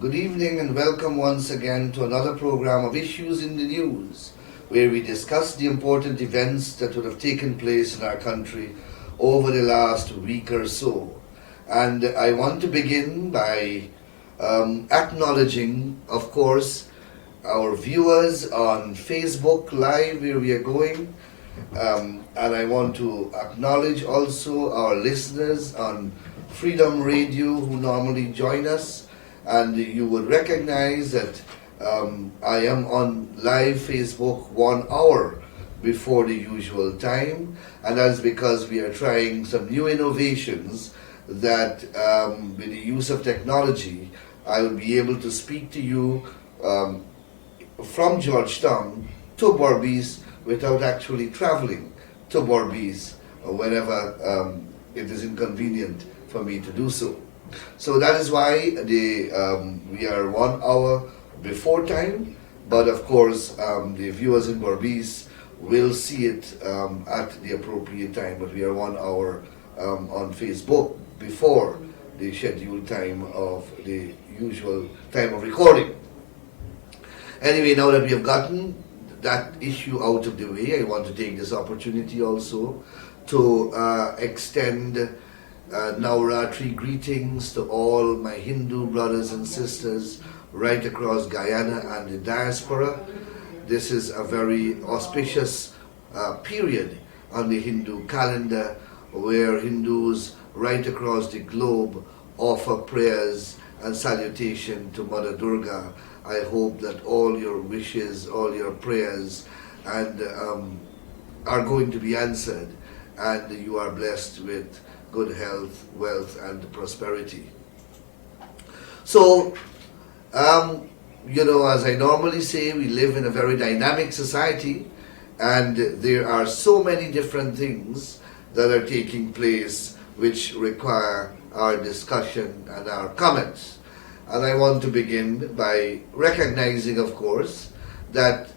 Good evening and welcome once again to another program of Issues in the News, where we discuss the important events that would have taken place in our country over the last week or so. And I want to begin by acknowledging, of course, our viewers on Facebook Live, where we are going. And I want to acknowledge also our listeners on Freedom Radio who normally join us. And you would recognize that I am on live Facebook 1 hour before the usual time, and that's because we are trying some new innovations that with the use of technology I will be able to speak to you from Georgetown to Berbice without actually traveling to Berbice whenever it is inconvenient for me to do so. So that is why we are 1 hour before time, but of course the viewers in Berbice will see it at the appropriate time, but we are 1 hour on Facebook before the scheduled time of the usual time of recording. Anyway, now that we have gotten that issue out of the way, I want to take this opportunity also to extend Navratri greetings to all my Hindu brothers and sisters right across Guyana and the diaspora. This is a very auspicious period on the Hindu calendar where Hindus right across the globe offer prayers and salutation to Mother Durga. I hope that all your wishes, all your prayers and are going to be answered, and you are blessed with good health, wealth, and prosperity. So, as I normally say, we live in a very dynamic society, and there are so many different things that are taking place which require our discussion and our comments. And I want to begin by recognizing, of course, that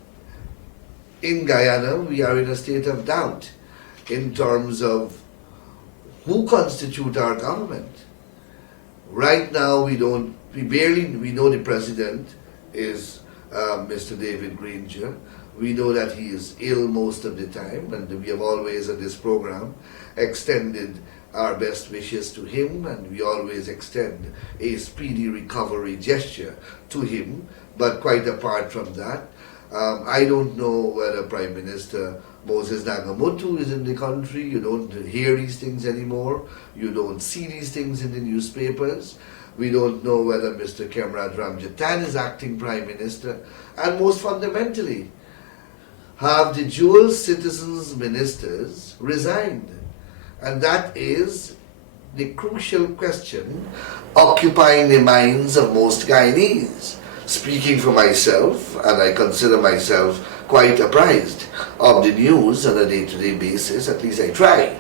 in Guyana we are in a state of doubt in terms of who constitute our government. Right now we know the president is Mr. David Granger. We know that he is ill most of the time, and we have always at this program extended our best wishes to him, and we always extend a speedy recovery gesture to him. But quite apart from that, I don't know whether Prime Minister Moses Nagamutu is in the country. You don't hear these things anymore. You don't see these things in the newspapers. We don't know whether Mr. Kemrad Ramjatan is acting Prime Minister. And most fundamentally, have the dual citizens ministers resigned? And that is the crucial question occupying the minds of most Guyanese. Speaking for myself, and I consider myself quite apprised of the news on a day-to-day basis, at least I try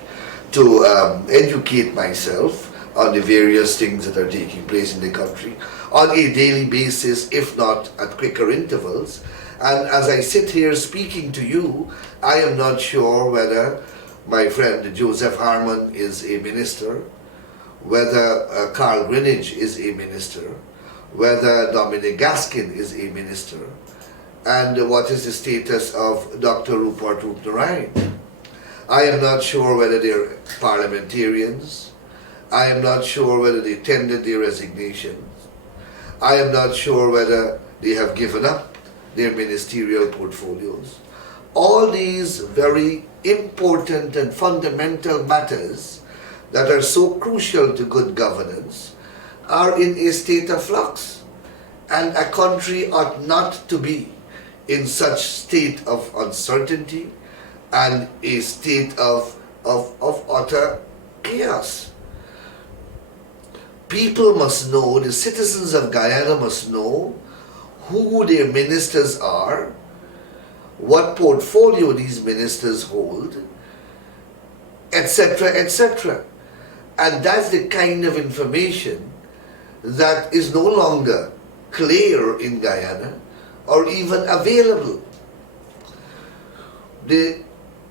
to educate myself on the various things that are taking place in the country on a daily basis, if not at quicker intervals. And as I sit here speaking to you, I am not sure whether my friend Joseph Harmon is a minister, whether Carl Greenidge is a minister, whether Dominic Gaskin is a minister, and what is the status of Dr. Rupert Rupnarayan. I am not sure whether they're parliamentarians. I am not sure whether they tendered their resignation. I am not sure whether they have given up their ministerial portfolios. All these very important and fundamental matters that are so crucial to good governance are in a state of flux, and a country ought not to be in such state of uncertainty and a state of utter chaos. People must know, the citizens of Guyana must know who their ministers are, what portfolio these ministers hold, etc., etc. And that's the kind of information that is no longer clear in Guyana or even available.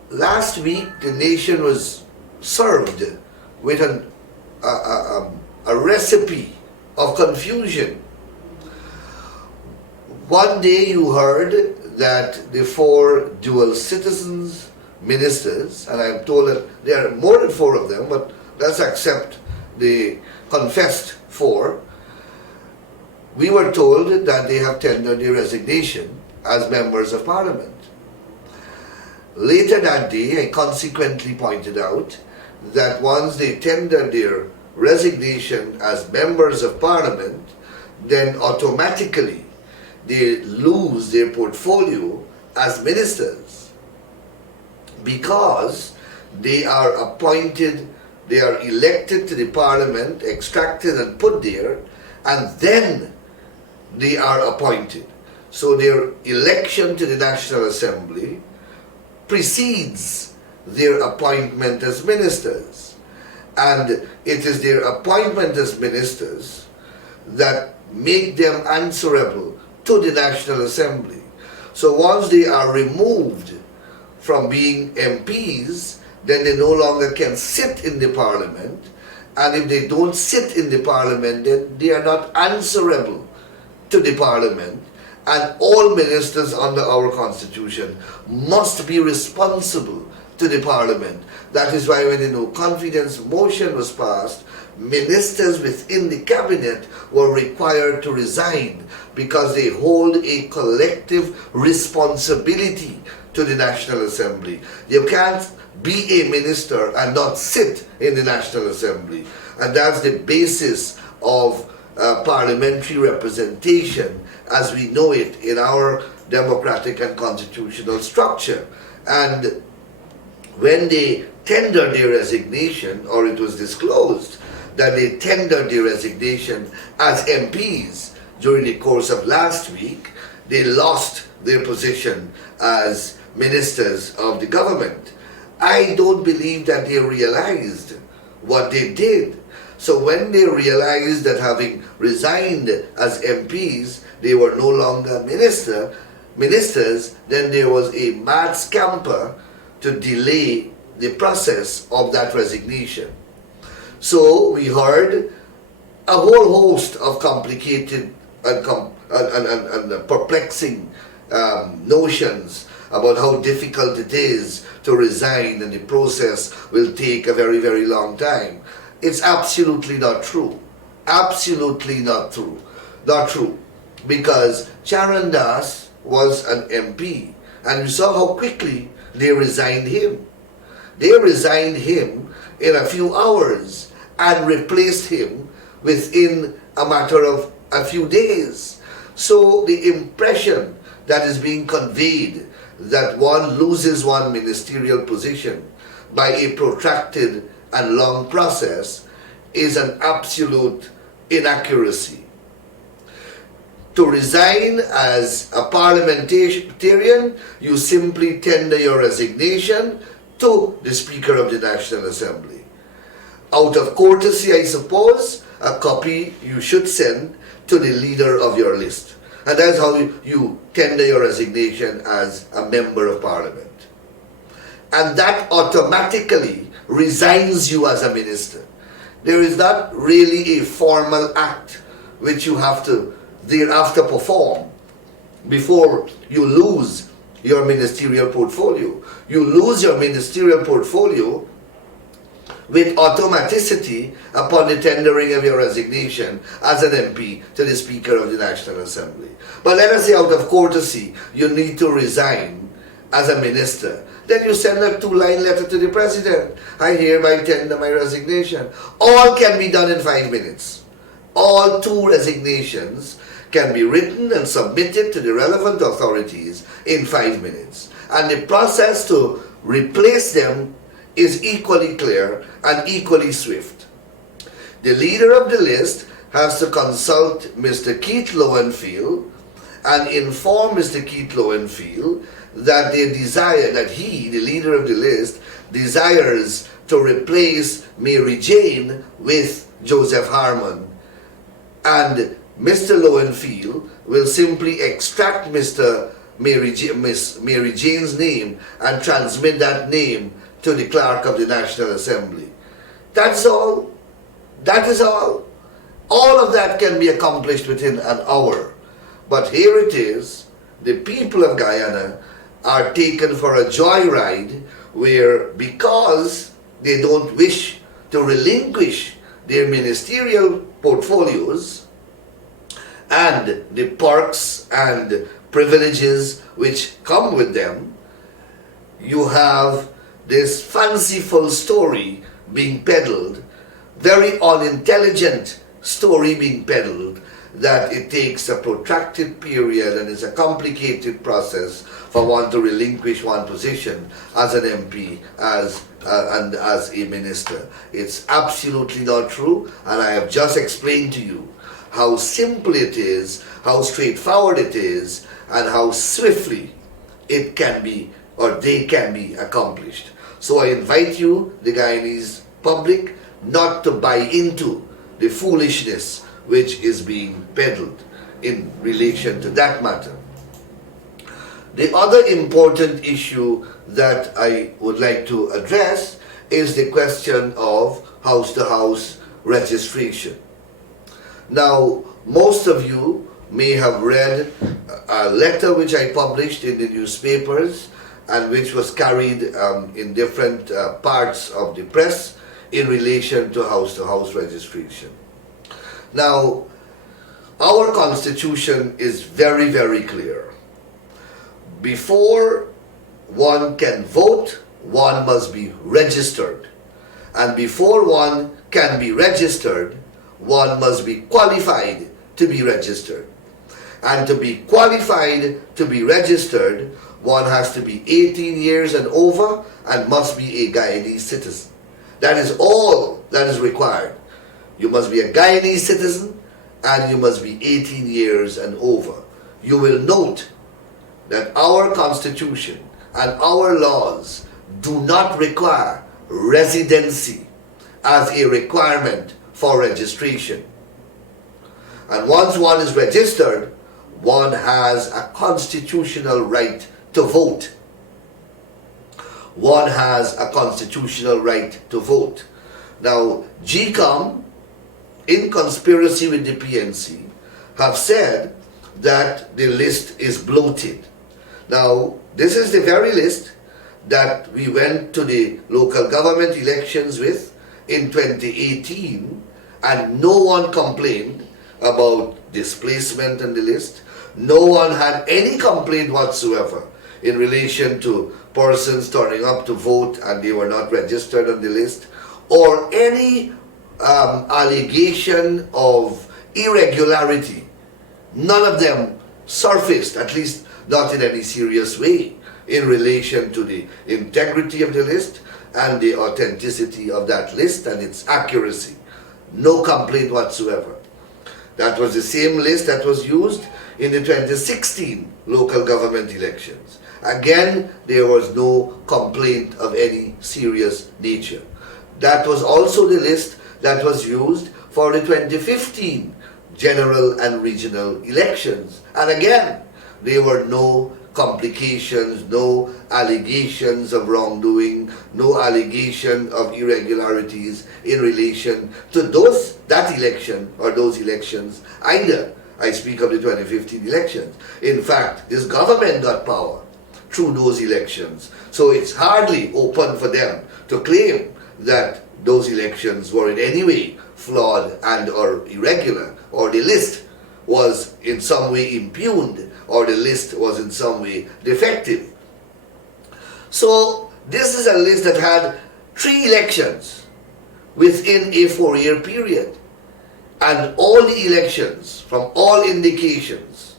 Last week, the nation was served with a recipe of confusion One day you heard that the four dual citizens ministers, and I'm told that there are more than four of them, but let's accept the confessed four. We were told that they have tendered their resignation as members of parliament. Later that day, I consequently pointed out that once they tendered their resignation as members of parliament, then automatically they lose their portfolio as ministers, because they are appointed, they are elected to the parliament, extracted and put there, and then they are appointed. So their election to the National Assembly precedes their appointment as ministers. And it is their appointment as ministers that make them answerable to the National Assembly. So once they are removed from being MPs, then they no longer can sit in the parliament. And if they don't sit in the parliament, then they are not answerable to the parliament. And all ministers under our constitution must be responsible to the parliament. That is why when the no confidence motion was passed, ministers within the cabinet were required to resign, because they hold a collective responsibility to the National Assembly. You can't be a minister and not sit in the National Assembly. And that's the basis of parliamentary representation as we know it in our democratic and constitutional structure. And when they tendered their resignation, or it was disclosed that they tendered their resignation as MPs during the course of last week, they lost their position as ministers of the government. I don't believe that they realized what they did. So when they realized that having resigned as MPs, they were no longer ministers, then there was a mad scamper to delay the process of that resignation. So we heard a whole host of complicated and perplexing notions about how difficult it is to resign, and the process will take a very, very long time. It's absolutely not true. Absolutely not true. Not true. Because Charan Das was an MP, and you saw how quickly they resigned him. They resigned him in a few hours and replaced him within a matter of a few days. So the impression that is being conveyed that one loses one ministerial position by a protracted and long process is an absolute inaccuracy. To resign as a parliamentarian, you simply tender your resignation to the Speaker of the National Assembly. Out of courtesy, I suppose, a copy you should send to the leader of your list. And that's how you tender your resignation as a member of parliament. And that automatically resigns you as a minister. There is not really a formal act which you have to thereafter perform before you lose your ministerial portfolio. You lose your ministerial portfolio with automaticity upon the tendering of your resignation as an MP to the Speaker of the National Assembly. But let us say out of courtesy, you need to resign as a minister. Then you send a 2-line letter to the President. I hereby tender my resignation. All can be done in 5 minutes. All 2 resignations can be written and submitted to the relevant authorities in 5 minutes. And the process to replace them is equally clear and equally swift. The leader of the list has to consult Mr. Keith Lowenfield and inform Mr. Keith Lowenfield that they desire, that he, the leader of the list, desires to replace Mary Jane with Joseph Harmon. And Mr. Lowenfield will simply extract Miss Mary Jane's name and transmit that name to the clerk of the National Assembly. That's all. That is all. All of that can be accomplished within an hour. But here it is, the people of Guyana are taken for a joyride where, because they don't wish to relinquish their ministerial portfolios and the perks and privileges which come with them, you have this fanciful story being peddled, very unintelligent story being peddled, that it takes a protracted period and is a complicated process for one to relinquish one position as an MP and as a minister. It's absolutely not true, and I have just explained to you how simple it is, how straightforward it is, and how swiftly it can be, or they can be, accomplished. So I invite you, the Guyanese public, not to buy into the foolishness which is being peddled in relation to that matter. The other important issue that I would like to address is the question of house-to-house registration. Now, most of you may have read a letter which I published in the newspapers and which was carried in different parts of the press in relation to house-to-house registration. Now, our constitution is very, very clear. Before one can vote, one must be registered. And before one can be registered, one must be qualified to be registered. And to be qualified to be registered, one has to be 18 years and over and must be a Guyanese citizen. That is all that is required. You must be a Guyanese citizen and you must be 18 years and over. You will note that our constitution and our laws do not require residency as a requirement for registration. And once one is registered, one has a constitutional right to vote. One has a constitutional right to vote. Now, GCOM, in conspiracy with the PNC, have said that the list is bloated. Now, this is the very list that we went to the local government elections with in 2018, and no one complained about displacement in the list. No one had any complaint whatsoever in relation to persons turning up to vote and they were not registered on the list, or any allegation of irregularity. None of them surfaced, at least not in any serious way, in relation to the integrity of the list and the authenticity of that list and its accuracy. No complaint whatsoever. That was the same list that was used in the 2016 local government elections. Again, there was no complaint of any serious nature. That was also the list that was used for the 2015 general and regional elections. And again, there were no complications, no allegations of wrongdoing, no allegation of irregularities in relation to that election or those elections either. I speak of the 2015 elections. In fact, this government got power through those elections. So it's hardly open for them to claim that those elections were in any way flawed and or irregular, or the list was in some way impugned, or the list was in some way defective. So this is a list that had 3 elections within a 4-year period. And all the elections, from all indications,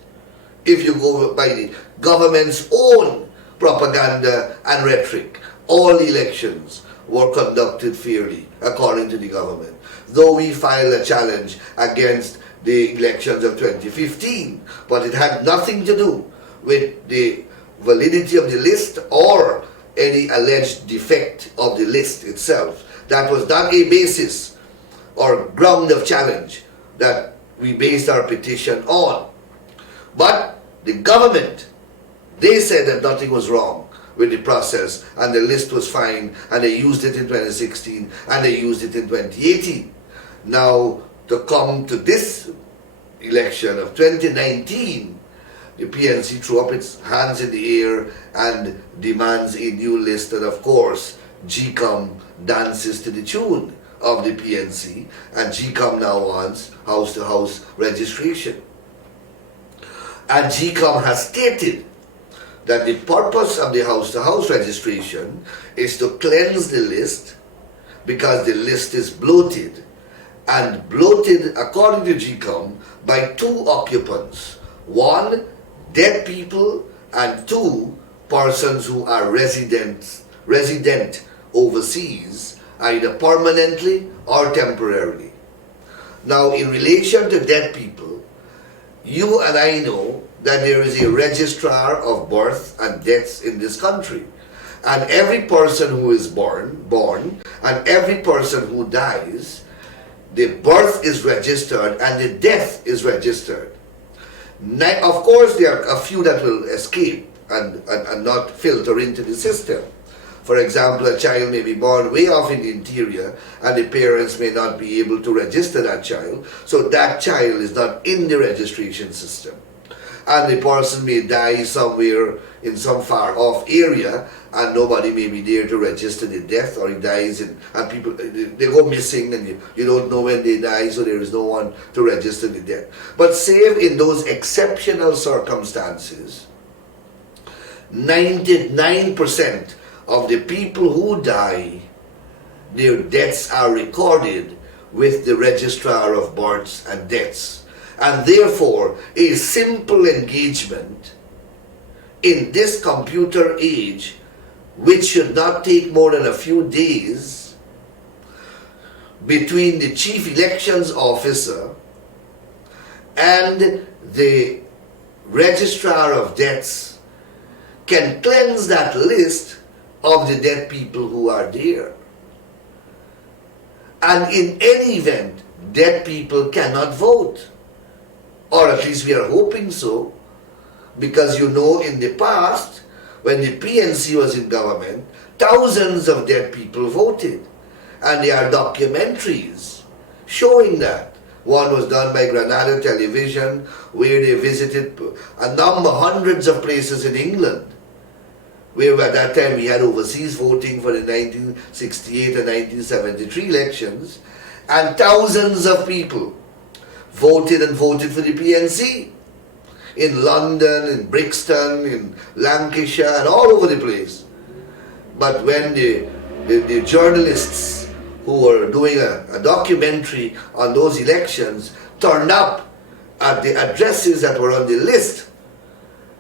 if you go by the government's own propaganda and rhetoric, all elections were conducted fairly, according to the government. Though we filed a challenge against the elections of 2015, but it had nothing to do with the validity of the list or any alleged defect of the list itself. That was not a basis or ground of challenge that we based our petition on. But the government, they said that nothing was wrong with the process and the list was fine, and they used it in 2016 and they used it in 2018. Now, to come to this election of 2019, the PNC threw up its hands in the air and demands a new list, and of course GCOM dances to the tune of the PNC, and GCOM now wants house-to-house registration. And GCOM has stated that the purpose of the house-to-house registration is to cleanse the list because the list is bloated, and bloated, according to GCOM, by two occupants. One, dead people, and two, persons who are resident overseas, either permanently or temporarily. Now, in relation to dead people, you and I know that there is a registrar of birth and deaths in this country. And every person who is born, and every person who dies, the birth is registered and the death is registered. Of course, there are a few that will escape and not filter into the system. For example, a child may be born way off in the interior and the parents may not be able to register that child, so that child is not in the registration system. And the person may die somewhere in some far off area and nobody may be there to register the death, or he dies and people, they go missing and you don't know when they die, so there is no one to register the death. But save in those exceptional circumstances, 99% of the people who die, their deaths are recorded with the registrar of births and deaths. And therefore, a simple engagement in this computer age, which should not take more than a few days, between the chief elections officer and the registrar of deaths, can cleanse that list of the dead people who are there. And in any event, dead people cannot vote. Or at least we are hoping so, because you know in the past, when the PNC was in government, thousands of dead people voted. And there are documentaries showing that. One was done by Granada Television, where they visited hundreds of places in England, where at that time we had overseas voting for the 1968 and 1973 elections, and thousands of people voted for the PNC in London, in Brixton, in Lancashire, and all over the place. But when the journalists who were doing a documentary on those elections turned up at the addresses that were on the list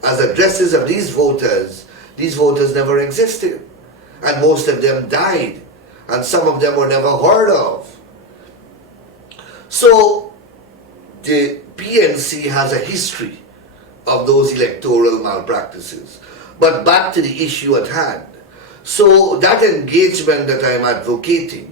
as addresses of these voters never existed. And most of them died. And some of them were never heard of. So the PNC has a history of those electoral malpractices. But back to the issue at hand. So that engagement that I'm advocating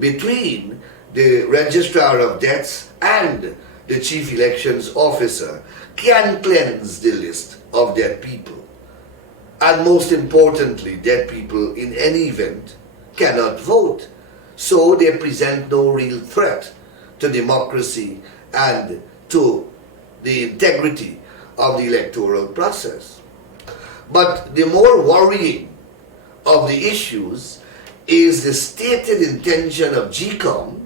between the registrar of deaths and the chief elections officer can cleanse the list of dead people. And most importantly, dead people in any event cannot vote. So they present no real threat to democracy and to the integrity of the electoral process. But the more worrying of the issues is the stated intention of GCOM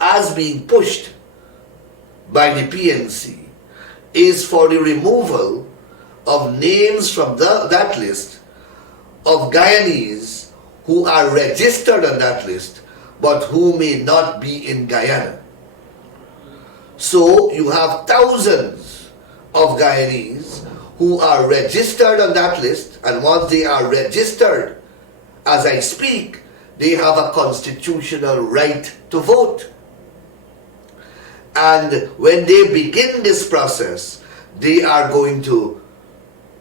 as being pushed by the PNC is for the removal of names from that list of Guyanese who are registered on that list but who may not be in Guyana. So you have thousands of Guyanese who are registered on that list, and once they are registered, as I speak, they have a constitutional right to vote. And when they begin this process, they are going to,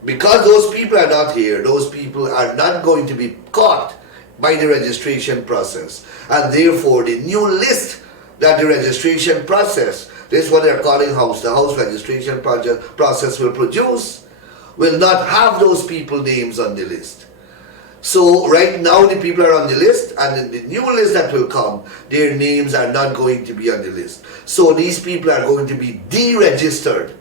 because those people are not here, those people are not going to be caught by the registration process. And therefore, the new list that the registration process, this is what they're calling house-to-house registration process will produce, will not have those people names on the list. So right now the people are on the list, and in the new list that will come, their names are not going to be on the list. So these people are going to be deregistered.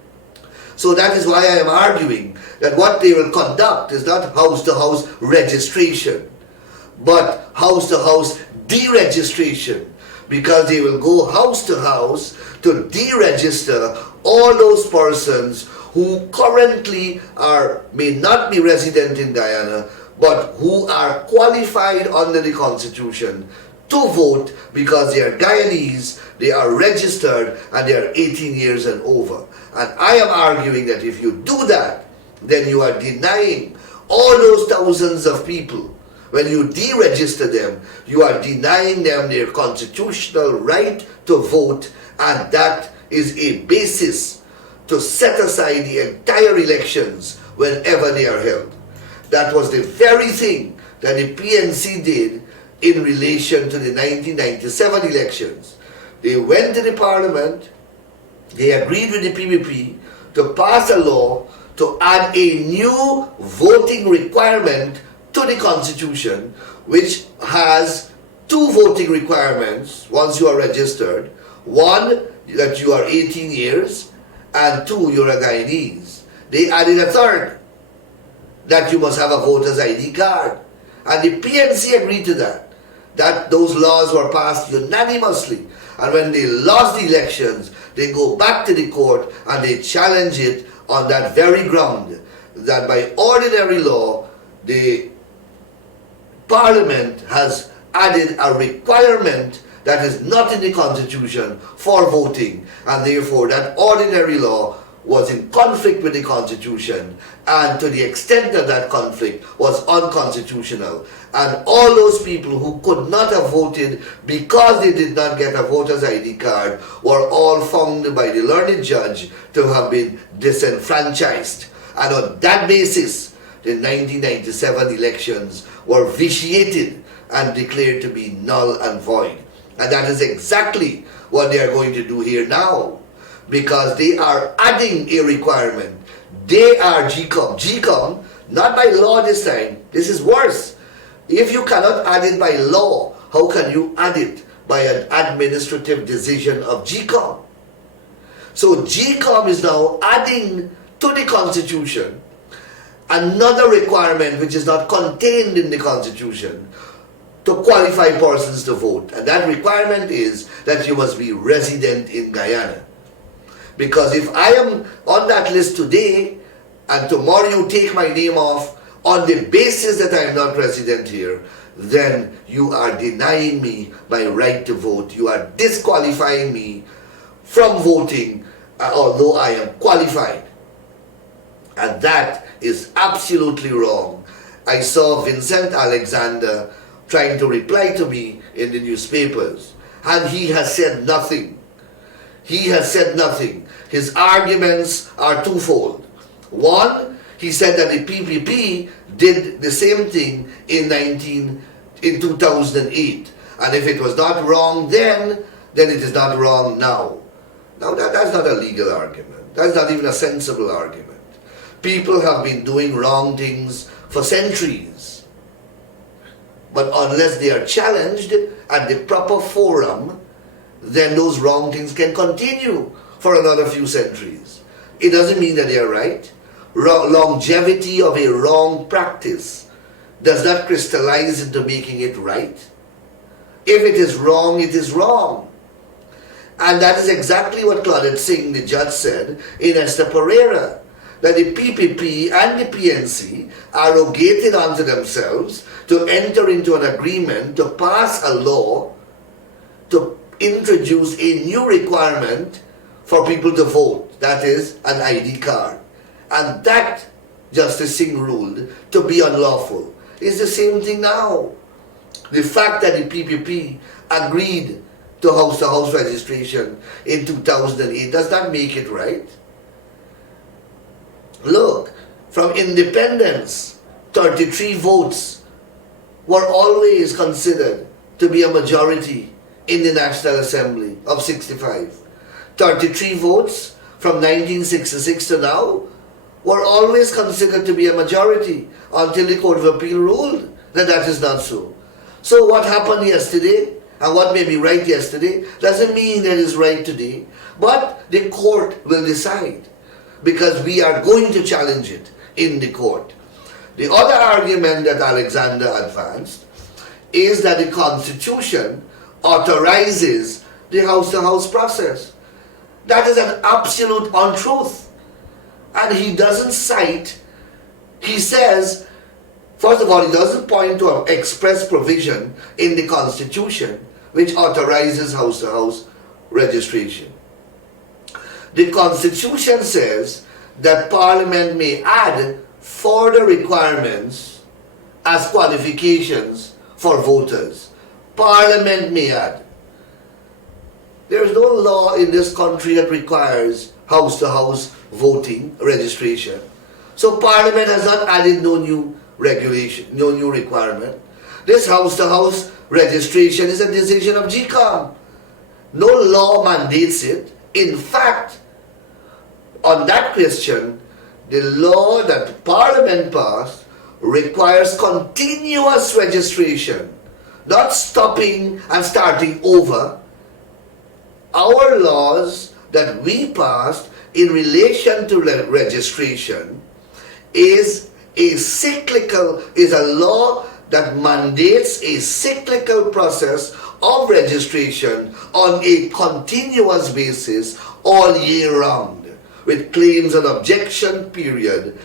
So that is why I am arguing that what they will conduct is not house-to-house registration, but house-to-house deregistration, because they will go house to house to deregister all those persons who currently may not be resident in Guyana, but who are qualified under the Constitution to vote because they are Guyanese, they are registered, and they are 18 years and over. And I am arguing that if you do that, then you are denying all those thousands of people. When you deregister them, you are denying them their constitutional right to vote, and that is a basis to set aside the entire elections whenever they are held. That was the very thing that the PNC did in relation to the 1997 elections. They went to the parliament, they agreed with the PPP to pass a law to add a new voting requirement to the Constitution, which has two voting requirements once you are registered. One, that you are 18 years, and two, you're a Guyanese. They added a third, that you must have a voter's ID card. And the PNC agreed to that. That those laws were passed unanimously. And when they lost the elections, they go back to the court and they challenge it on that very ground, that by ordinary law, the Parliament has added a requirement that is not in the Constitution for voting, and therefore that ordinary law was in conflict with the Constitution, and to the extent that that conflict was unconstitutional. And all those people who could not have voted because they did not get a voter's ID card were all found by the learned judge to have been disenfranchised. And on that basis, the 1997 elections were vitiated and declared to be null and void. And that is exactly what they are going to do here now, because they are adding a requirement. They are GCOM. GCOM, not by law this time. This is worse. If you cannot add it by law, how can you add it by an administrative decision of GCOM? So GCOM is now adding to the Constitution another requirement which is not contained in the Constitution to qualify persons to vote. And that requirement is that you must be resident in Guyana. Because if I am on that list today and tomorrow you take my name off on the basis that I am not resident here, then you are denying me my right to vote. You are disqualifying me from voting, although I am qualified. And that is absolutely wrong. I saw Vincent Alexander trying to reply to me in the newspapers, and he has said nothing. He has said nothing. His arguments are twofold. One, he said that the PPP did the same thing in 2008. And if it was not wrong then it is not wrong now. Now that's not a legal argument. That's not even a sensible argument. People have been doing wrong things for centuries. But unless they are challenged at the proper forum, then those wrong things can continue for another few centuries. It doesn't mean that they are right. Longevity of a wrong practice does not crystallize into making it right. If it is wrong, it is wrong. And that is exactly what Claudette Singh, the judge, said in Esther Pereira, that the PPP and the PNC arrogated unto themselves to enter into an agreement to pass a law to introduce a new requirement for people to vote, that is, an ID card. And that, Justice Singh ruled to be unlawful. It's the same thing now. The fact that the PPP agreed to house-to-house registration in 2008 does not make it right. Look, from independence, 33 votes were always considered to be a majority in the National Assembly of 65. 33 votes from 1966 to now were always considered to be a majority until the Court of Appeal ruled that that is not so. So what happened yesterday and what may be right yesterday doesn't mean that it's right today, but the court will decide. because we are going to challenge it in the court. The other argument that Alexander advanced is that the Constitution authorizes the house-to-house process. That is an absolute untruth. And he doesn't cite, he says, first of all, he doesn't point to an express provision in the Constitution which authorizes house-to-house registration. The Constitution says that Parliament may add further requirements as qualifications for voters. Parliament may add. There is no law in this country that requires house-to-house voting registration. So Parliament has not added no new regulation, no new requirement. This house-to-house registration is a decision of GCOM. No law mandates it. In fact, on that question, the law that Parliament passed requires continuous registration, not stopping and starting over. Our laws that we passed in relation to registration is a law that mandates a cyclical process of registration on a continuous basis all year round, with claims and objection period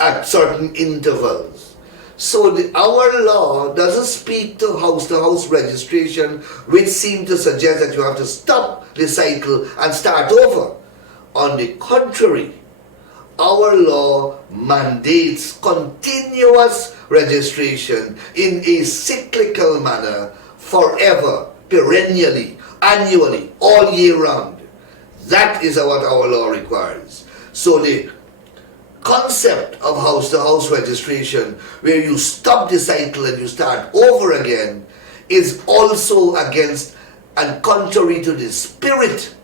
at certain intervals. So our law doesn't speak to house registration, which seem to suggest that you have to stop the cycle and start over. On the contrary, our law mandates continuous registration in a cyclical manner, forever, perennially, annually, all year round. That is what our law requires. So the concept of house-to-house registration, where you stop the cycle and you start over again, is also against and contrary to the spirit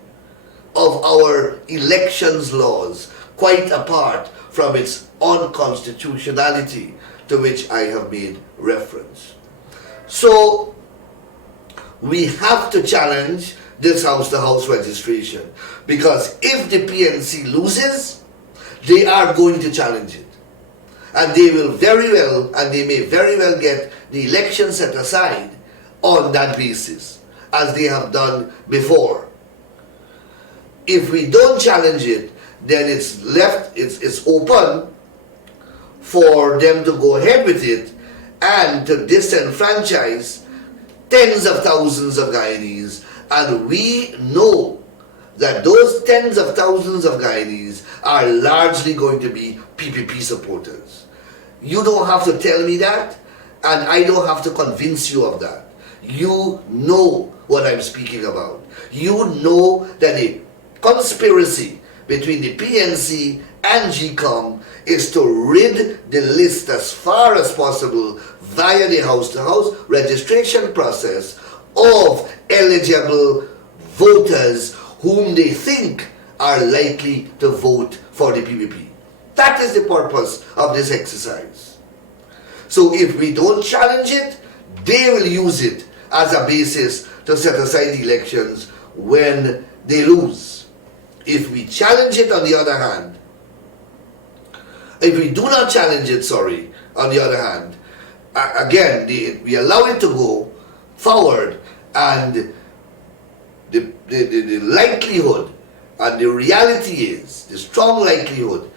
of our elections laws, quite apart from its unconstitutionality, to which I have made reference. So we have to challenge this house-to-house registration, because if the PNC loses, they are going to challenge it. And they will very well, and they may very well get the election set aside on that basis, as they have done before. If we don't challenge it, then it's left, it's open for them to go ahead with it and to disenfranchise tens of thousands of Guyanese. And we know that those tens of thousands of Guyanese are largely going to be PPP supporters. You don't have to tell me that, and I don't have to convince you of that. You know what I'm speaking about. You know that a conspiracy between the PNC and GCOM is to rid the list as far as possible via the house-to-house registration process of eligible voters whom they think are likely to vote for the PPP. That is the purpose of this exercise. So if we don't challenge it, they will use it as a basis to set aside elections when they lose. If we challenge it, on the other hand, if we do not challenge it, on the other hand, again, we allow it to go forward, and the likelihood and the reality is, the strong likelihood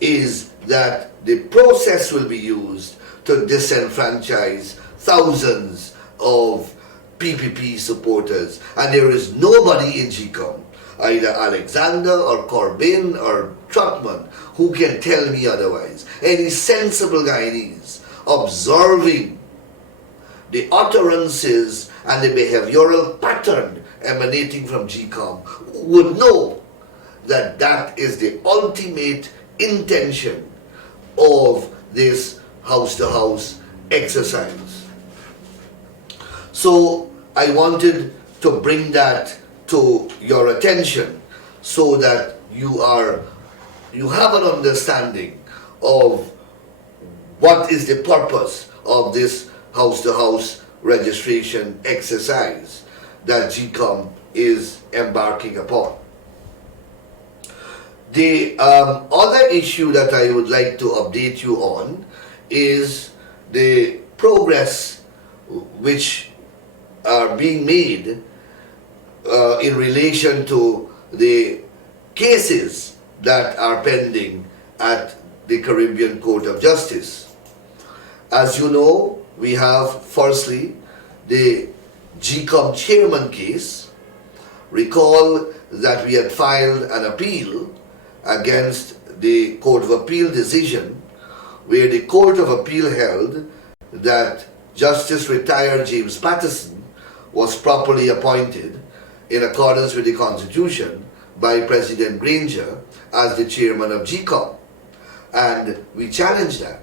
is that the process will be used to disenfranchise thousands of PPP supporters, and there is nobody in GCOM, either Alexander or Corbyn or Trotman, who can tell me otherwise. Any sensible Guyanese observing the utterances and the behavioral pattern emanating from GCOM would know that that is the ultimate intention of this house-to-house exercise. So I wanted to bring that to your attention so that you have an understanding of what is the purpose of this house-to-house registration exercise that GCOM is embarking upon. The other issue that I would like to update you on is the progress which are being made in relation to the cases that are pending at the Caribbean Court of Justice. As you know, we have firstly the GCOM chairman case. Recall that we had filed an appeal against the Court of Appeal decision where the Court of Appeal held that Justice retired James Patterson was properly appointed in accordance with the Constitution by President Granger as the chairman of GCOM. And we challenged that.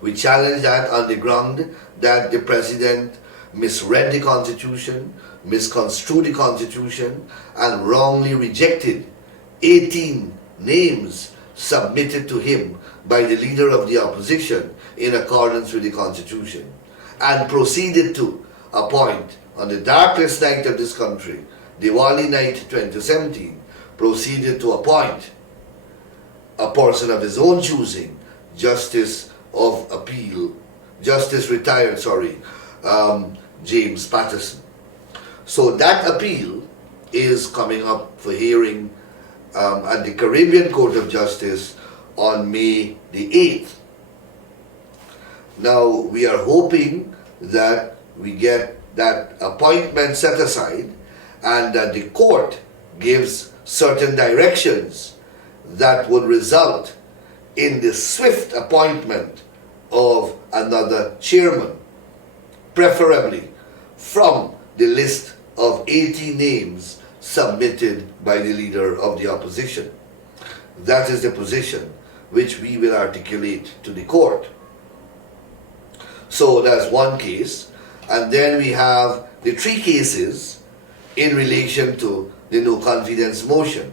We challenged that on the ground that the President misread the Constitution, misconstrued the Constitution, and wrongly rejected 18 names submitted to him by the leader of the opposition in accordance with the Constitution, and proceeded to appoint on the darkest night of this country, Diwali night 2017, proceeded to appoint a person of his own choosing, Justice retired, James Patterson. So that appeal is coming up for hearing at the Caribbean Court of Justice on May the 8th. Now we are hoping that we get that appointment set aside and that the court gives certain directions that would result in the swift appointment of another chairman, preferably from the list of 80 names submitted by the leader of the opposition. That is the position which we will articulate to the court. So that's one case. And then we have the three cases in relation to the no confidence motion.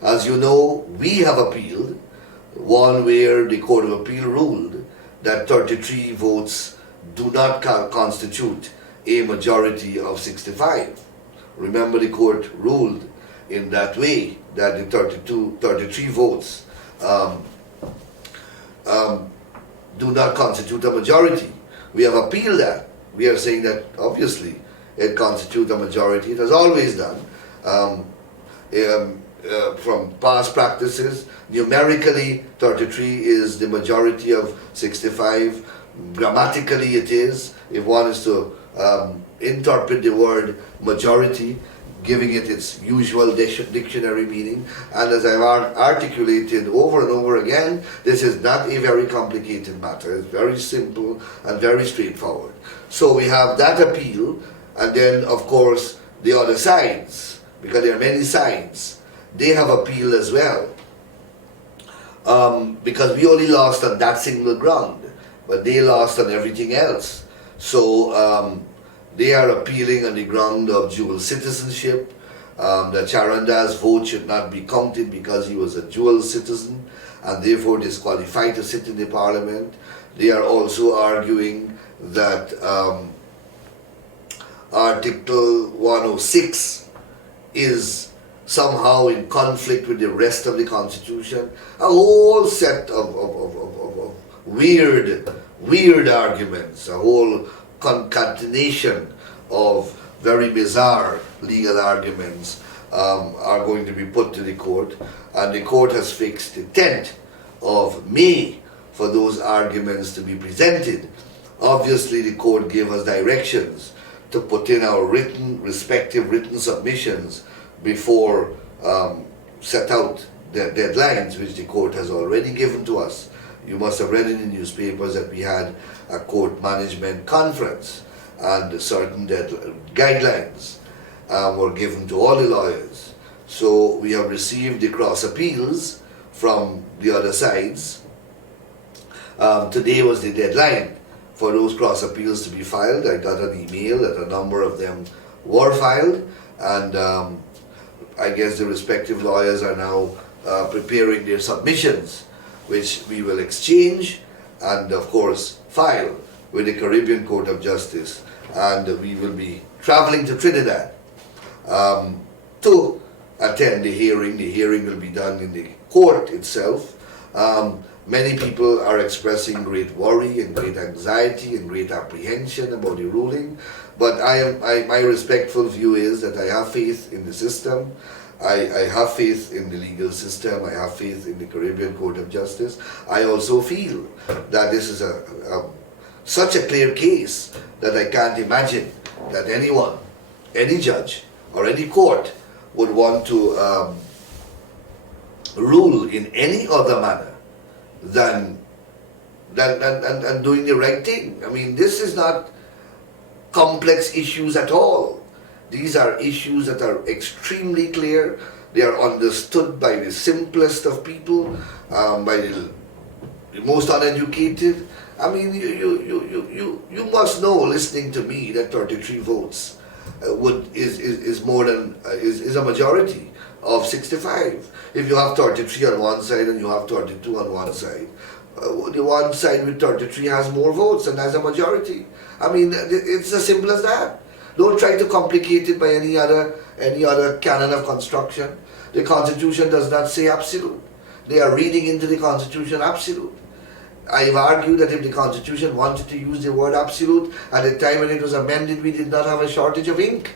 As you know, we have appealed one where the Court of Appeal ruled that 33 votes do not constitute a majority of 65. Remember, the court ruled in that way that the 33 votes do not constitute a majority. We have appealed that. We are saying that obviously it constitutes a majority. It has always done. From past practices, numerically 33 is the majority of 65. Grammatically it is, if one is to interpret the word majority, giving it its usual dictionary meaning. And as I've articulated over and over again, this is not a very complicated matter. It's very simple and very straightforward. So we have that appeal, and then of course the other sides, because there are many sides, they have appealed as well. Because we only lost on that single ground, but they lost on everything else. So they are appealing on the ground of dual citizenship, that Charanda's vote should not be counted because he was a dual citizen and therefore disqualified to sit in the parliament. They are also arguing that Article 106 is somehow in conflict with the rest of the Constitution. A whole set of weird arguments, a whole concatenation of very bizarre legal arguments are going to be put to the court, and the court has fixed the 10th of May for those arguments to be presented. Obviously the court gave us directions to put in our respective written submissions before set out the deadlines which the court has already given to us. You must have read in the newspapers that we had a court management conference and certain guidelines were given to all the lawyers. So we have received the cross appeals from the other sides. Today was the deadline for those cross appeals to be filed. I got an email that a number of them were filed, and I guess the respective lawyers are now preparing their submissions, which we will exchange and of course file with the Caribbean Court of Justice, and we will be traveling to Trinidad to attend the hearing. The hearing will be done in the court itself. Many people are expressing great worry and great anxiety and great apprehension about the ruling, but my respectful view is that I have faith in the system. I have faith in the legal system. I have faith in the Caribbean Court of Justice. I also feel that this is such a clear case that I can't imagine that anyone, any judge or any court would want to rule in any other manner than doing the right thing. I mean, this is not complex issues at all. These are issues that are extremely clear. They are understood by the simplest of people, by the most uneducated. I mean, you must know, listening to me, that 33 votes is more than is a majority of 65. If you have 33 on one side and you have 32 on one side, the one side with 33 has more votes and has a majority. I mean, it's as simple as that. Don't try to complicate it by any other canon of construction. The Constitution does not say absolute. They are reading into the Constitution absolute. I've argued that if the Constitution wanted to use the word absolute, at the time when it was amended, we did not have a shortage of ink.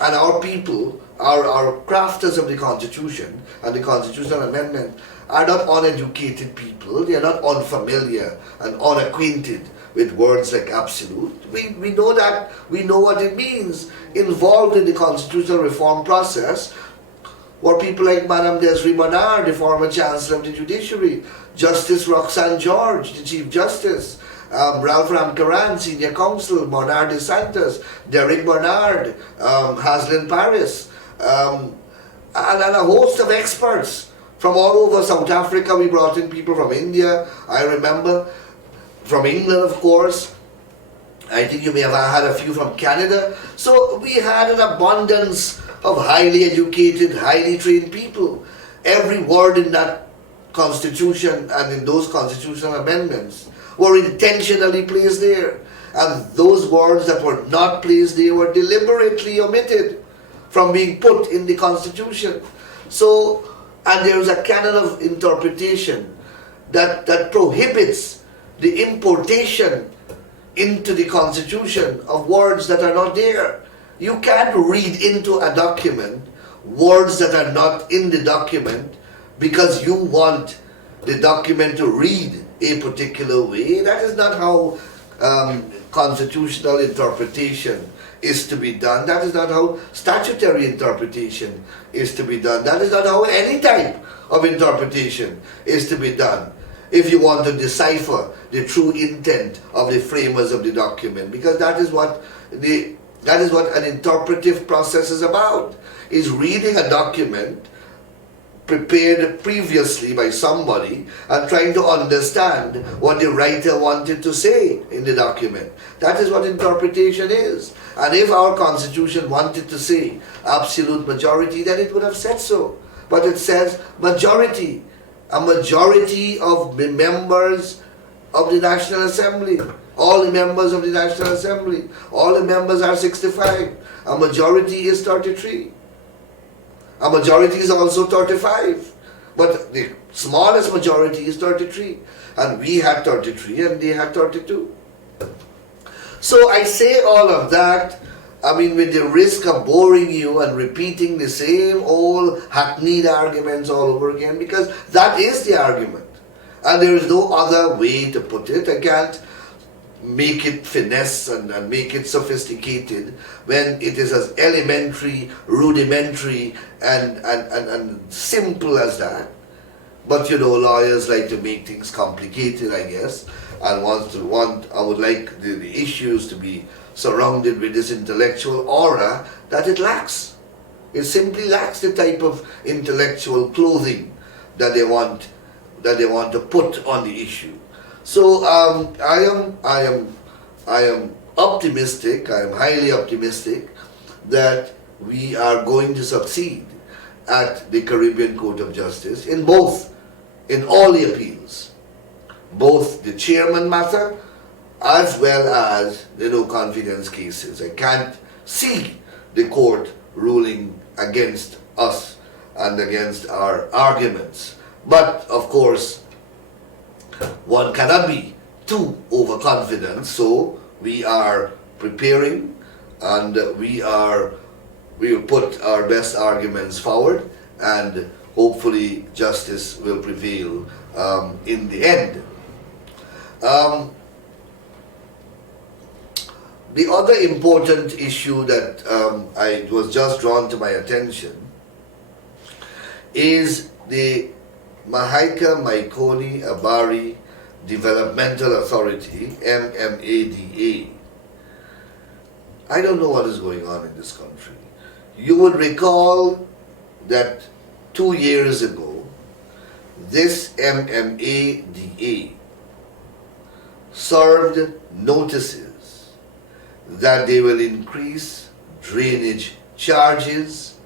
And our people, our crafters of the Constitution and the Constitutional Amendment are not uneducated people. They are not unfamiliar and unacquainted with words like absolute. We know that. We know what it means. Involved in the constitutional reform process were people like Madame Desiree Bernard, the former Chancellor of the Judiciary, Justice Roxanne George, the Chief Justice, Ralph Ramkaran, Senior Counsel, Bernard de Santos, Derek Bernard, Haslin Paris, and a host of experts from all over South Africa. We brought in people from India, I remember, from England, of course. I think you may have had a few from Canada. So we had an abundance of highly educated, highly trained people. Every word in that Constitution and in those constitutional amendments were intentionally placed there. And those words that were not placed there were deliberately omitted from being put in the Constitution. So, and there is a canon of interpretation that prohibits the importation into the Constitution of words that are not there. You can't read into a document words that are not in the document because you want the document to read a particular way. That is not how constitutional interpretation is to be done. That is not how statutory interpretation is to be done. That is not how any type of interpretation is to be done if you want to decipher the true intent of the framers of the document, because that is what an interpretive process is about, is reading a document prepared previously by somebody and trying to understand what the writer wanted to say in the document. That is what interpretation is. And if our Constitution wanted to say absolute majority, then it would have said so. But it says majority. A majority of the members of the National Assembly. All the members of the National Assembly. All the members are 65. A majority is 33. A majority is also 35. But the smallest majority is 33. And we had 33 and they had 32. So I say all of that, I mean, with the risk of boring you and repeating the same old hackneyed arguments all over again, because that is the argument. And there is no other way to put it. I can't make it finesse and make it sophisticated when it is as elementary, rudimentary, and simple as that. But you know, lawyers like to make things complicated, I guess, and I would like the issues to be surrounded with this intellectual aura that it lacks. It simply lacks the type of intellectual clothing that they want to put on the issue. So I am optimistic. I am highly optimistic that we are going to succeed at the Caribbean Court of Justice in all the appeals, both the chairman matter as well as the no confidence cases. I can't see the court ruling against us and against our arguments. But of course, one cannot be too overconfident, so we are preparing and we will put our best arguments forward, and hopefully justice will prevail in the end. The other important issue that I was just drawn to my attention is the Mahika Maikoni Abari Developmental Authority, MMADA. I don't know what is going on in this country. You would recall that 2 years ago, this MMADA served notices that they will increase drainage charges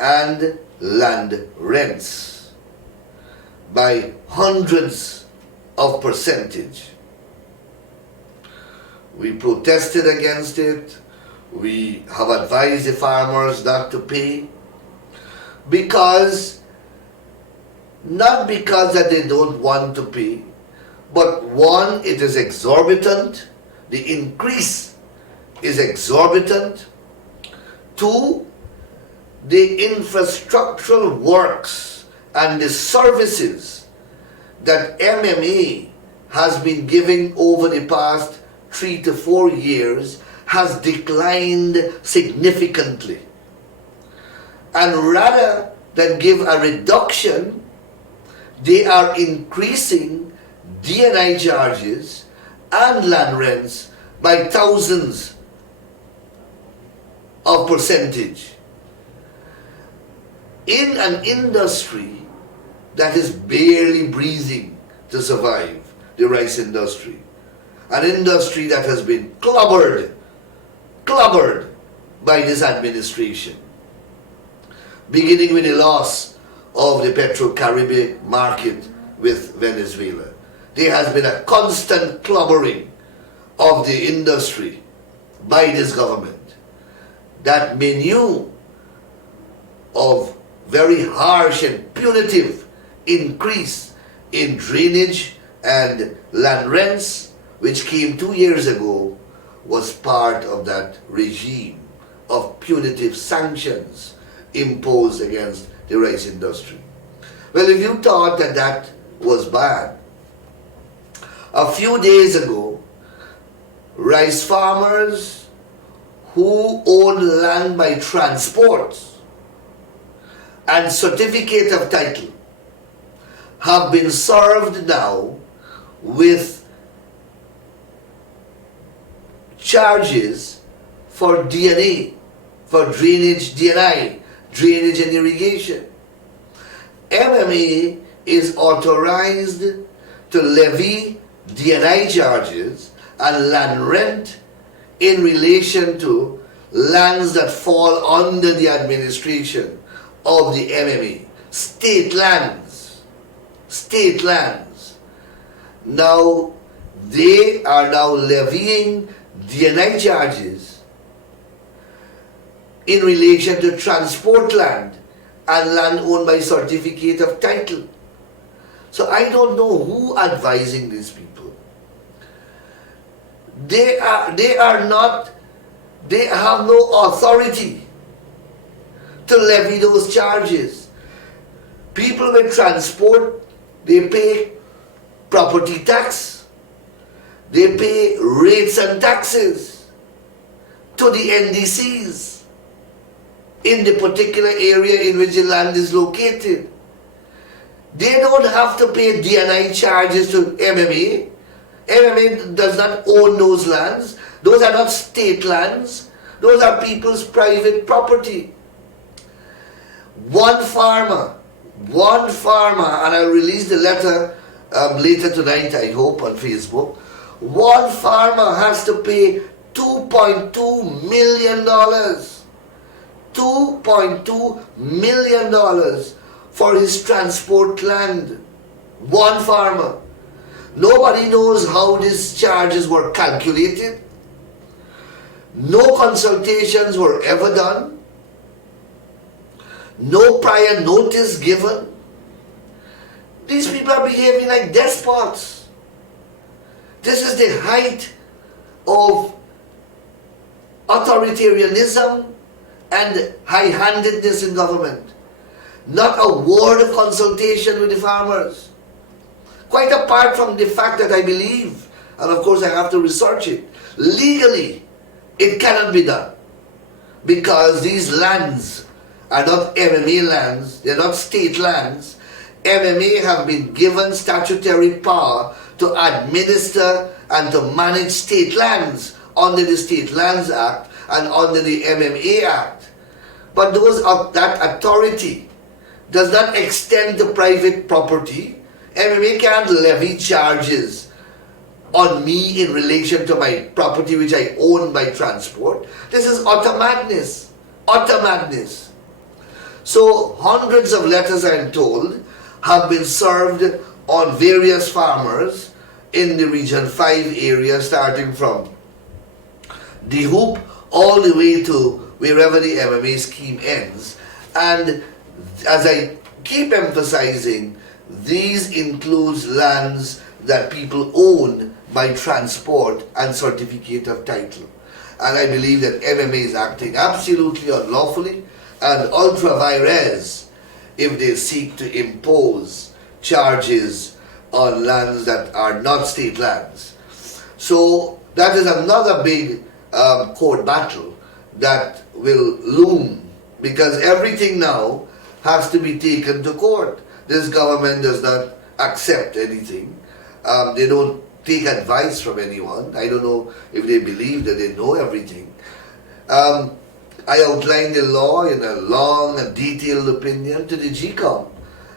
and land rents by hundreds of percentage. We protested against it. We have advised the farmers not to pay not because that they don't want to pay, but one, it is exorbitant. The increase is exorbitant. Two, the infrastructural works and the services that MMA has been giving over the past 3 to 4 years has declined significantly. And rather than give a reduction, they are increasing D&I charges and land rents by thousands of percentage. In an industry that is barely breathing to survive, the rice industry, an industry that has been clobbered by this administration, beginning with the loss of the Petro-Caribbean market with Venezuela. There has been a constant clobbering of the industry by this government. That menu of very harsh and punitive increase in drainage and land rents, which came 2 years ago, was part of that regime of punitive sanctions imposed against the rice industry. Well, if you thought that that was bad, a few days ago, rice farmers who own land by transport and certificate of title have been served now with charges for D&A, for drainage D&I, drainage and irrigation. MMA is authorized to levy D&I charges and land rent in relation to lands that fall under the administration of the MMA, state lands. Now, they are now levying D&I charges in relation to transport land and land owned by certificate of title. So I don't know who advising these people. They have no authority to levy those charges. People with transport, they pay property tax, they pay rates and taxes to the NDCs in the particular area in which the land is located. They don't have to pay D&I charges to MMA. MMA does not own those lands. Those are not state lands. Those are people's private property. One farmer, and I'll release the letter later tonight, I hope, on Facebook. One farmer has to pay $2.2 million. $2.2 million for his transport land. One farmer. Nobody knows how these charges were calculated. No consultations were ever done. no prior notice given. These people are behaving like despots. This is the height of authoritarianism and high-handedness in government. Not a word of consultation with the farmers. Quite apart from the fact that I believe, and of course I have to research it, legally it cannot be done. Because these lands are not MMA lands, they're not state lands. MMA have been given statutory power to administer and to manage state lands under the State Lands Act and under the MMA Act. But that authority does not extend to private property. MMA can't levy charges on me in relation to my property which I own by transport. This is utter madness. Utter madness. So hundreds of letters, I am told, have been served on various farmers in the Region 5 area, starting from the Hoop all the way to wherever the MMA scheme ends. And as I keep emphasizing, these includes lands that people own by transport and certificate of title. And I believe that MMA is acting absolutely unlawfully and ultra vires if they seek to impose charges on lands that are not state lands. So that is another big court battle that will loom, because everything now has to be taken to court. This government does not accept anything. They don't take advice from anyone. I don't know if they believe that they know everything. I outlined the law in a long and detailed opinion to the GCOM,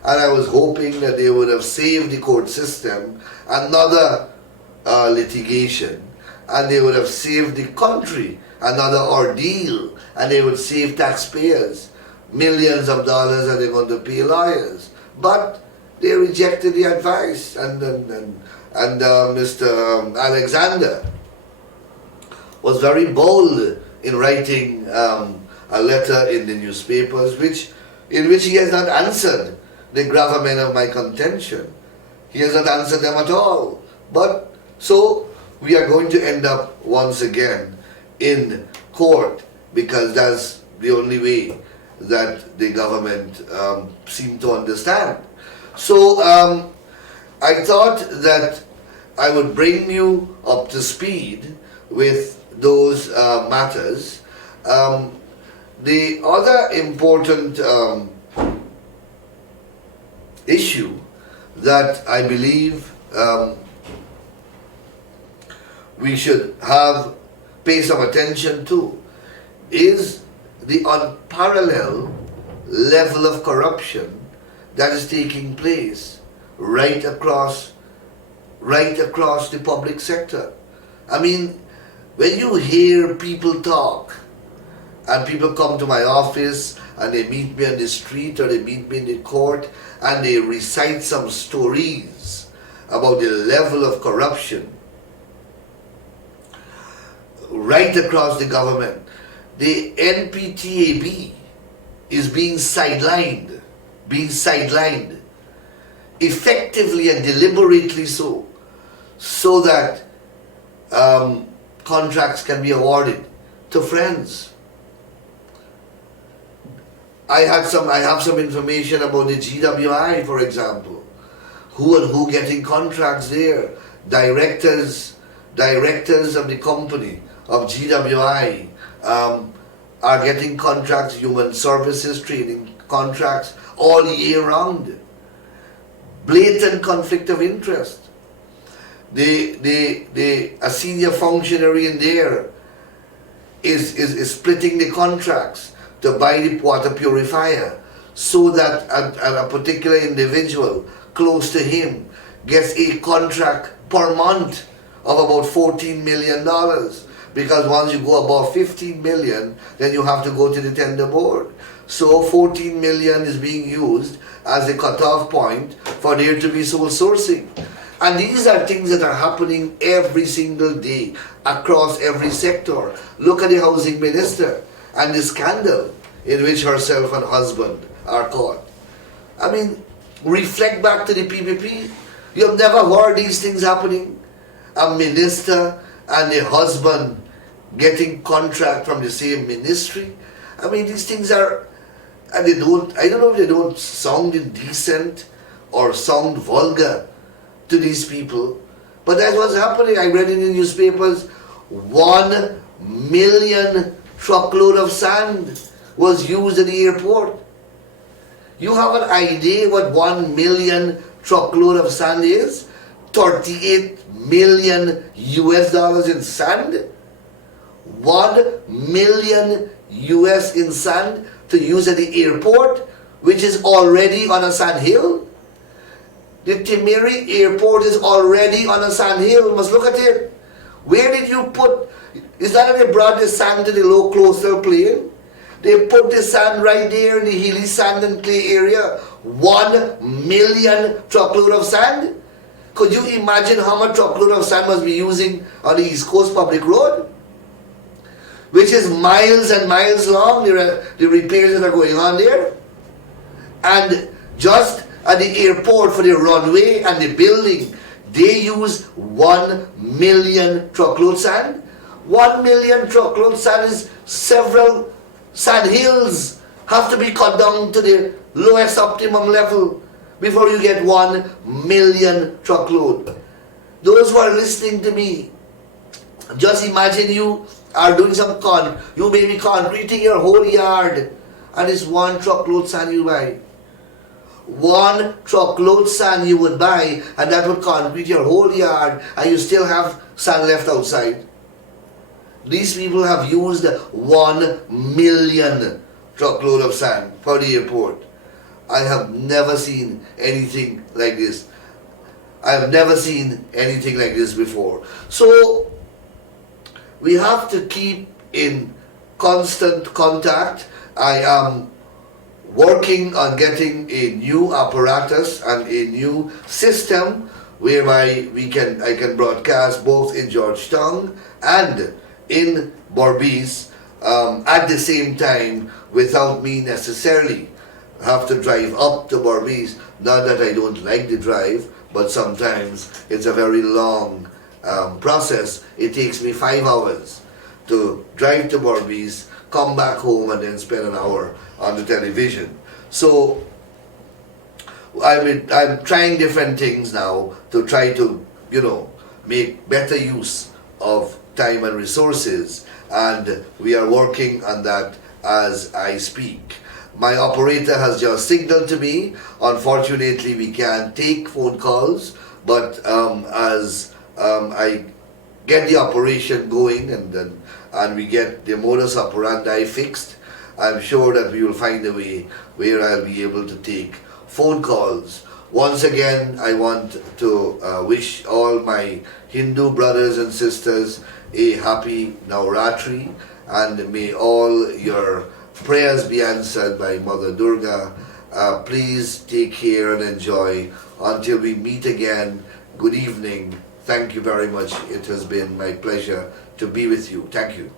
and I was hoping that they would have saved the court system another litigation, and they would have saved the country another ordeal, and they would save taxpayers millions of dollars that they're going to pay lawyers. But they rejected the advice, and Mr. Alexander was very bold in writing a letter in the newspapers in which he has not answered the gravamen of my contention. He has not answered them at all. But so we are going to end up once again in court, because that's the only way that the government seem to understand. So I thought that I would bring you up to speed with those matters. The other important issue that I believe we should pay some attention to is the unparalleled level of corruption that is taking place right across the public sector. I mean, when you hear people talk, and people come to my office and they meet me on the street or they meet me in the court and they recite some stories about the level of corruption right across the government, the NPTAB is being sidelined, effectively and deliberately so that contracts can be awarded to friends. I have some information about the GWI, for example. Who getting contracts there? Directors of the company of GWI are getting contracts, human services training contracts all year round. Blatant conflict of interest. A senior functionary in there is splitting the contracts to buy the water purifier, so that a particular individual close to him gets a contract per month of about $14 million. Because once you go above 15 million, then you have to go to the tender board. So 14 million is being used as a cutoff point for there to be sole sourcing. And these are things that are happening every single day across every sector. Look at the housing minister and the scandal in which herself and husband are caught. I mean, reflect back to the PPP. You have never heard these things happening. A minister and a husband getting contract from the same ministry. I mean, these things are, and they don't, I don't know if they don't sound indecent or sound vulgar to these people, but that's what's happening. I read in the newspapers, 1 million truckload of sand was used at the airport. You have an idea what 1 million truckload of sand is? 38 million US dollars in sand? 1 million US in sand to use at the airport, which is already on a sand hill. The Timiri airport is already on a sand hill. You must look at it. Where did you put? Is that how they brought the sand to the low coastal plain? They put the sand right there in the hilly sand and clay area. 1 million truckload of sand. Could you imagine how much truckload of sand must be using on the East Coast public road? Which is miles and miles long, the repairs that are going on there. And just at the airport for the runway and the building, they use 1 million truckload sand. 1 million truckload sand is several sand hills have to be cut down to the lowest optimum level before you get 1 million truckload. Those who are listening to me, just imagine you are doing you may be concreting your whole yard, and it's 1 truckload sand you buy. 1 truckload sand you would buy, and that would concrete your whole yard, and you still have sand left outside. These people have used 1 million truckload of sand for the airport. I have never seen anything like this. I have never seen anything like this before. So we have to keep in constant contact. I am working on getting a new apparatus and a new system whereby I can broadcast both in Georgetown and in Berbice at the same time without me necessarily have to drive up to Berbice. Not that I don't like the drive, but sometimes it's a very long process. It takes me 5 hours to drive to Berbice, come back home, and then spend an hour on the television. So I'm trying different things now to try to, make better use of time and resources, and we are working on that as I speak. My operator has just signaled to me, unfortunately we can't take phone calls, but as I get the operation going and we get the modus operandi fixed, I'm sure that we will find a way where I'll be able to take phone calls. Once again, I want to wish all my Hindu brothers and sisters a happy Navratri, and may all your prayers be answered by Mother Durga. Please take care and enjoy. Until we meet again, good evening. Thank you very much. It has been my pleasure to be with you. Thank you.